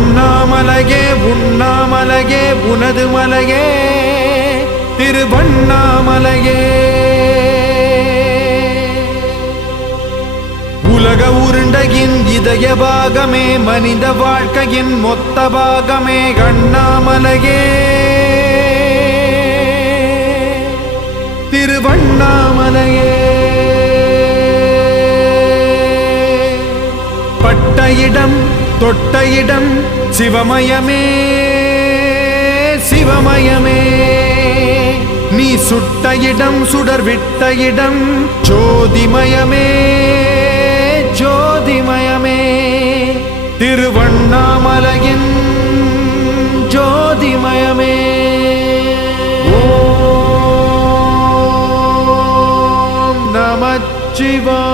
அண்ணாமலையே உண்ணாமலையே உனது மலையே திருவண்ணாமலையே. உலக உருண்டையின் இதய பாகமே மனித வாழ்க்கையின் மொத்த பாகமே அண்ணாமலையே திருவண்ணாமலையே. பட்ட இடம் தொட்ட இடம் சிவமயமே சிவமயமே. நீ சுட்ட இடம் சுடர் விட்ட இடம் ஜோதிமயமே ஜோதிமயமே. திருவண்ணாமலையின் ஜோதிமயமே. ஓம் நமச்சிவாய.